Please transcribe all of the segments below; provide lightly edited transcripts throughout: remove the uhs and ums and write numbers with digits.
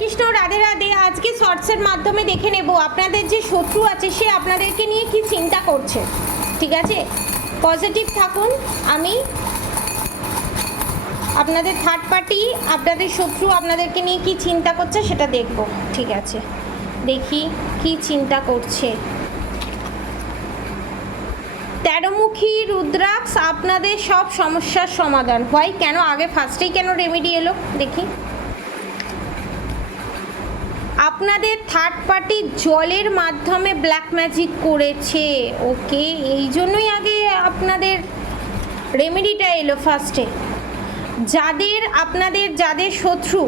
কৃষ্ণ, রাধে রাধে। আজকে শর্টসের মাধ্যমে দেখে নেব আপনাদের যে শত্রু আছে সে আপনাদেরকে নিয়ে কি চিন্তা করছে। ঠিক আছে, পজিটিভ থাকুন। আমি আপনাদের থার্ড পার্টি, আপনাদের শত্রু আপনাদেরকে নিয়ে কি চিন্তা করছে সেটা দেখব। ঠিক আছে, দেখি কি চিন্তা করছে। 13মুখী রুদ্রাক্ষ আপনাদের সব সমস্যার সমাধান হয়। কেন আগে ফার্স্টেই কেন রেমেডি এলো দেখি। আপনাদের থার্ড পার্টি জলের মাধ্যমে ব্ল্যাক ম্যাজিক করেছে। ওকে, এই জন্যই আগে আপনাদের রেমেডিটা এলো ফার্স্টে। যাদের শত্রু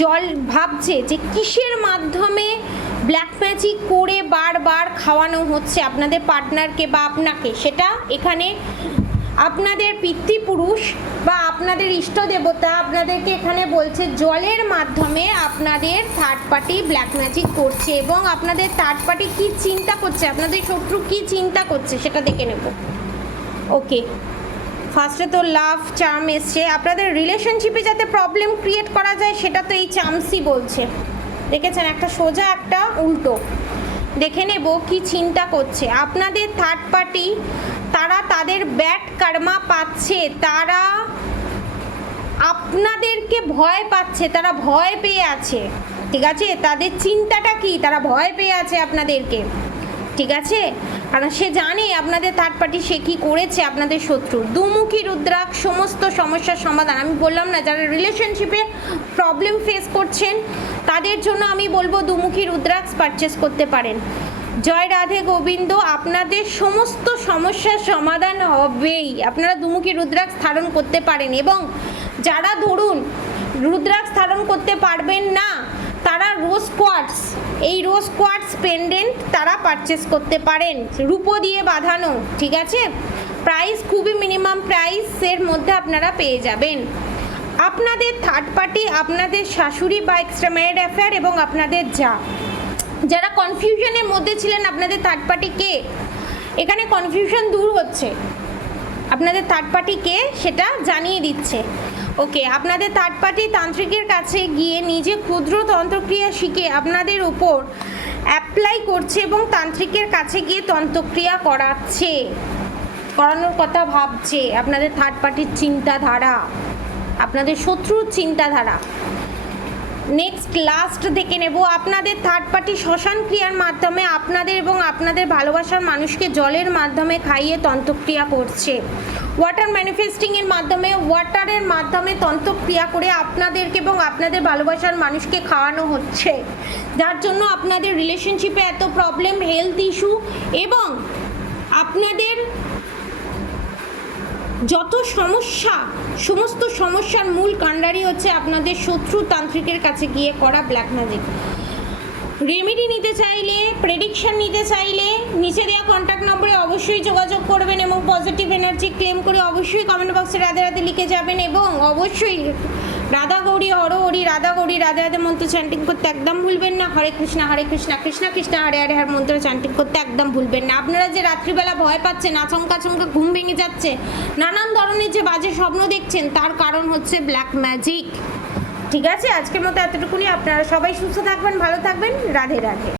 জল ভাবছে যে কিসের মাধ্যমে ব্ল্যাক ম্যাজিক করে বারবার খাওয়ানো হচ্ছে আপনাদের পার্টনারকে বা আপনাকে, সেটা এখানে আপনাদের পিতৃপুরুষ বা আপনাদের ইষ্ট দেবতা আপনাদেরকে এখানে বলছে জলের মাধ্যমে আপনাদের থার্ড পার্টি ব্ল্যাক ম্যাজিক করছে। এবং আপনাদের থার্ড পার্টি কী চিন্তা করছে, আপনাদের শত্রু কী চিন্তা করছে সেটা দেখে নেব। ওকে, ফার্স্টে তো লাভ চার্ম এসছে। আপনাদের রিলেশনশিপে যাতে প্রবলেম ক্রিয়েট করা যায় সেটা তো এই চার্মসই বলছে। দেখেছেন, একটা সোজা একটা উল্টো। দেখে নেব কি চিন্তা করছে আপনাদের থার্ড পার্টি। তারা তাদের ব্যাড কর্মা পাচ্ছে, তারা আপনাদেরকে ভয় পাচ্ছে, তারা ভয় পেয়ে আছে। ঠিক আছে, তাদের চিন্তাটা কি, তারা ভয় পেয়ে আছে আপনাদেরকে। ঠিক আছে, কারণ সে জানে আপনাদের থার্ড পার্টি সে কী করেছে আপনাদের শত্রু। দুমুখী রুদ্রাক্ষ সমস্ত সমস্যার সমাধান। আমি বললাম না, যারা রিলেশনশিপে প্রবলেম ফেস করছেন তাদের জন্য আমি বলবো দুমুখী রুদ্রাক্ষ পারচেস করতে পারেন। জয় রাধে গোবিন্দ, আপনাদের সমস্ত সমস্যার সমাধান হবেই। আপনারা দুমুখী রুদ্রাক্ষ ধারণ করতে পারেন। এবং যারা ধরুন রুদ্রাক্ষ ধারণ করতে পারবেন না তারা রোজ কোয়ার্টস, এই রোজ কোয়ার্টস পেন্ডেন্ট তারা পারচেস করতে পারেন, রূপো দিয়ে বাঁধানো। ঠিক আছে, প্রাইস খুবই মিনিমাম প্রাইসের মধ্যে আপনারা পেয়ে যাবেন। আপনাদের থার্ড পার্টি আপনাদের শাশুড়ি বা এক্সট্রা ম্যারিড অ্যাফেয়ার এবং আপনাদের যারা কনফিউশনের মধ্যে ছিলেন আপনাদের থার্ড পার্টি কে, এখানে কনফিউশন দূর হচ্ছে। আপনাদের থার্ড পার্টি কে সেটা জানিয়ে দিচ্ছে। ওকে, আপনাদের থার্ড পার্টি তান্ত্রিকের কাছে গিয়ে নিজে ক্ষুদ্র তন্ত্রক্রিয়া শিখে আপনাদের উপর অ্যাপ্লাই করছে এবং তান্ত্রিকের কাছে গিয়ে তন্ত্রক্রিয়া করানোর কথা ভাবছে। আপনাদের থার্ড পার্টির চিন্তাধারা, আপনাদের শত্রুর চিন্তাধারা। নেক্সট লাস্ট দেখে নেব। আপনাদের থার্ড পার্টি শ্মশান ক্রিয়ার মাধ্যমে আপনাদের এবং আপনাদের ভালোবাসার মানুষকে জলের মাধ্যমে খাইয়ে তন্ত্রক্রিয়া করছে। ওয়াটার ম্যানিফেস্টিংয়ের মাধ্যমে, ওয়াটারের মাধ্যমে তন্ত্রক্রিয়া করে আপনাদেরকে এবং আপনাদের ভালোবাসার মানুষকে খাওয়ানো হচ্ছে, যার জন্য আপনাদের রিলেশনশিপে এত প্রবলেম, হেলথ ইস্যু এবং আপনাদের যত সমস্যা, সমস্ত সমস্যার মূল কাণ্ডারি হচ্ছে আপনাদের শত্রু তান্ত্রিকের কাছে গিয়ে করা ব্ল্যাক ম্যাজিক। রেমেডি নিতে চাইলে, প্রেডিকশন নিতে চাইলে নিচে দেওয়া কন্ট্যাক্ট নম্বরে অবশ্যই যোগাযোগ করবেন এবং পজিটিভ এনার্জি ক্লেম করে অবশ্যই কমেন্ট বক্সে রাধে রাধে লিখে যাবেন। এবং অবশ্যই রাধা গৌরী হর হরি, রাধা গৌরী রাধে রাধে মন্ত্র চ্যান্টিং করতে একদম ভুলবেন না। হরে কৃষ্ণ কৃষ্ণ কৃষ্ণ হরে হরে হর মন্ত্র চ্যান্টিং করতে একদম ভুলবেন না। আপনারা যে রাত্রিবেলা ভয় পাচ্ছেন, আচমকা ঘুম ভেঙে যাচ্ছে, নানান ধরনের যে বাজে স্বপ্ন দেখছেন, তার কারণ হচ্ছে ব্ল্যাক ম্যাজিক। ঠিক আছে, আজকের মতো এতটুকুনি। আপনারা সবাই সুস্থ থাকবেন, ভালো থাকবেন। রাধে রাধে।